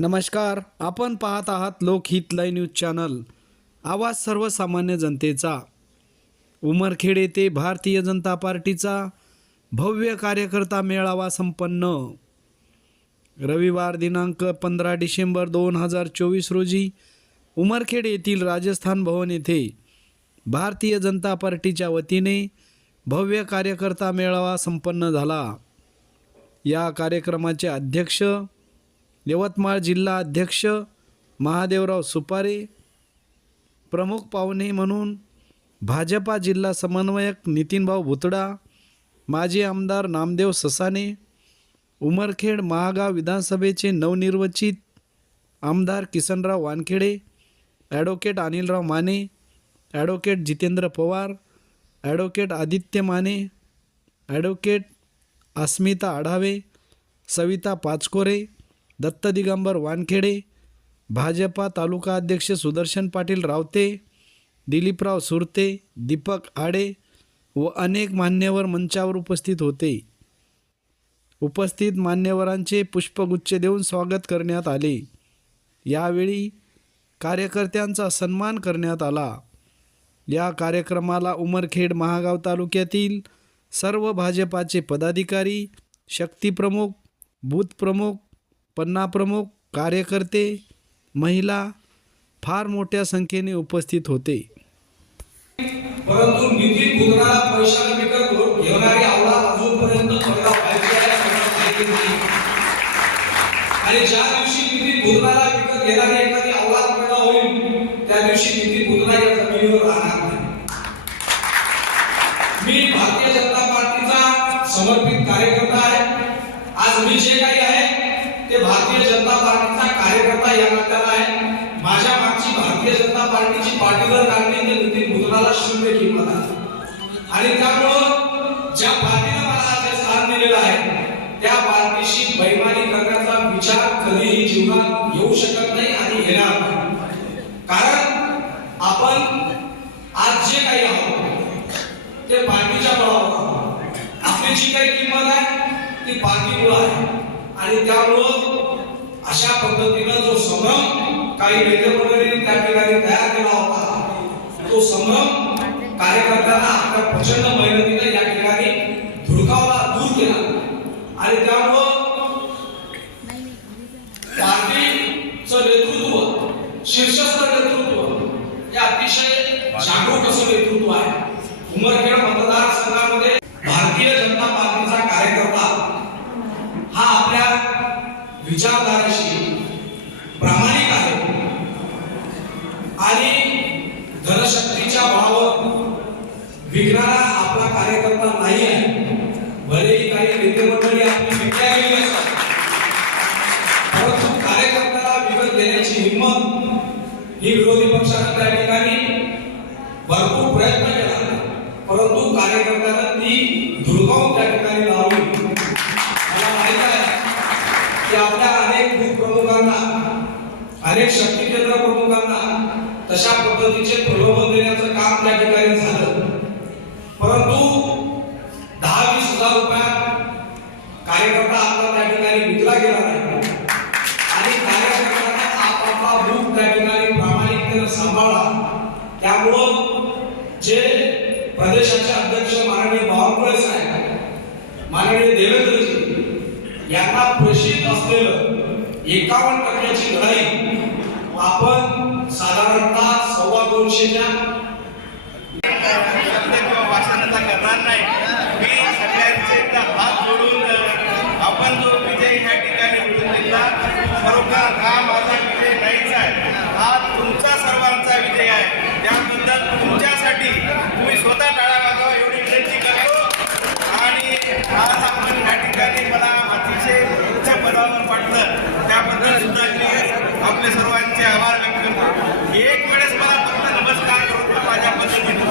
नमस्कार आपण पाहत आहात लोकहित लाईव्ह न्यूज चॅनल. आवाज सर्वसामान्य जनतेचा. उमरखेड येथे भारतीय जनता पार्टीचा भव्य कार्यकर्ता मेळावा संपन्न. रविवार दिनांक पंधरा डिसेंबर दोन हजार चोवीस रोजी उमरखेड येथील राजस्थान भवन येथे भारतीय जनता पार्टीच्या वतीने भव्य कार्यकर्ता मेळावा संपन्न झाला. या कार्यक्रमाचे अध्यक्ष यवतमाळ जिल्हा अध्यक्ष महादेवराव सुपारे प्रमुख पाहुणे म्हणून भाजपा जिल्हा समन्वयक नितीनभाऊ भुतडा माजी आमदार नामदेव ससाने उमरखेड महागाव विधानसभेचे नवनिर्वचित आमदार Kisanrao Wankhede advocate Anilrao Mane advocate Jitendra Pawar advocate Aditya Mane advocate Asmita Adhave Savita Pachkore Datta Digambar Wankhede Bhajapa taluka अध्यक्ष सुदर्शन पाटील रावते दिलीपराव सुरते दीपक आडे व अनेक मान्यवर मंचावर उपस्थित होते. उपस्थित मान्यवरांचे पुष्पगुच्छ देऊन स्वागत करण्यात आले. यावेळी कार्यकर्त्यांचा सन्मान करण्यात आला. या कार्यक्रमाला उमरखेड महागाव तालुक्यातील सर्व भाजपाचे पदाधिकारी शक्तीप्रमुख बूथप्रमुख प्रमुख पन्ना प्रमुख कार्यकर्ते महिला फार मोठ्या संख्येने उपस्थित होते. परंतु नितीन गुजराला पैशाला विकत घेणारी आवडा अजूनपर्यंत आणि ज्या दिवशी नितीन गुजराला विकत घेणारी एखादी आवडा पैदा होईल त्या दिवशी नितीन गुजरा या जमिनीवर राहणार नाही. मी भारतीय जनता पार्टीचा समर्पित कार्यकर्ता आहे. आज मी जे काही आहे ते भारतीय जनता पार्टीचा कार्यकर्ता या नात्याला आहे. माझ्या मागची भारतीय जनता पार्टीची पाठीवर काढणे ते नितीन भुतराला शून्य किंमत आहे. आणि त्यामुळं ज्या पार्टीनं मला आज स्थान दिलेलं आहे त्या पार्टीशी बैमानी करण्याचा विचार कधीही जीवनात येऊ शकत नाही आणि येणार नाही. कारण आपण आज जे काही आहोत ते पार्टीच्या बळावर आहोत. आपली जी काही किंमत आहे ती पार्टीमुळे आहे. आणि त्यामुळं अशा पद्धतीनं जो संभ्रम काही नेते मंडळींनी त्या ठिकाणी तयार केला होता तो संभ्रम कार्यकर्त्यांना आपल्या प्रचंड मेहनतीने या ठिकाणी धुडकावला दूर केला. आणि त्यामुळं पार्टीचं नेतृत्व शीर्षस्थ नेतृत्व हे अतिशय जागरूक असं नेतृत्व आहे. उमरखेड मतदारसंघामध्ये भारतीय जनता पार्टीचा कार्यकर्ता हा आपल्या विचारधाराशी प्रामाणिक आहे. आणि धनशक्तीच्या बळावर विकणारा आपला कार्यकर्ता नाही आहे. भलेही काही नेतेमंडळी आपली विकल्या गेली असतात. परंतु कार्यकर्त्याला विकत घेण्याची हिंमत ही विरोधी पक्षाने त्या ठिकाणी भरपूर प्रयत्न केला. परंतु कार्यकर्त्यांना ती धुडकावून त्या ठिकाणी लावली मला माहीत आहे की आपल्या अनेक बूथ प्रमुखांना अनेक शक्ती केंद्र प्रमुखांना तशा पद्धतीचे प्रलोभन देण्याचं काम त्या ठिकाणी झालं. परंतु दहा वीस हजार रुपयात कार्यकर्ता आपला त्या ठिकाणी विकला गेला नाही. आणि कार्यकर्त्यांना आपापला भूक त्या ठिकाणी प्रामाणिकतेनं सांभाळला. त्यामुळं जे प्रदेशाचे अध्यक्ष माननीय बावनकुळे साहेब माननीय देवेंद्रजी यांना प्रेषित असलेलं एकावन्न टक्क्याची लढाई आहे त्याबद्दल तुमच्यासाठी तुम्ही स्वतः टाळा वाजवा एवढी विनंती करतो. आणि आज आपण या ठिकाणी मला अतिशय उच्च पदावर वाटलं त्याबद्दल सुद्धा मी आपले सर्वांचे आभार व्यक्त करतो. एक वेळेस मला फक्त नमस्कार करतो माझ्या पद्धतीने.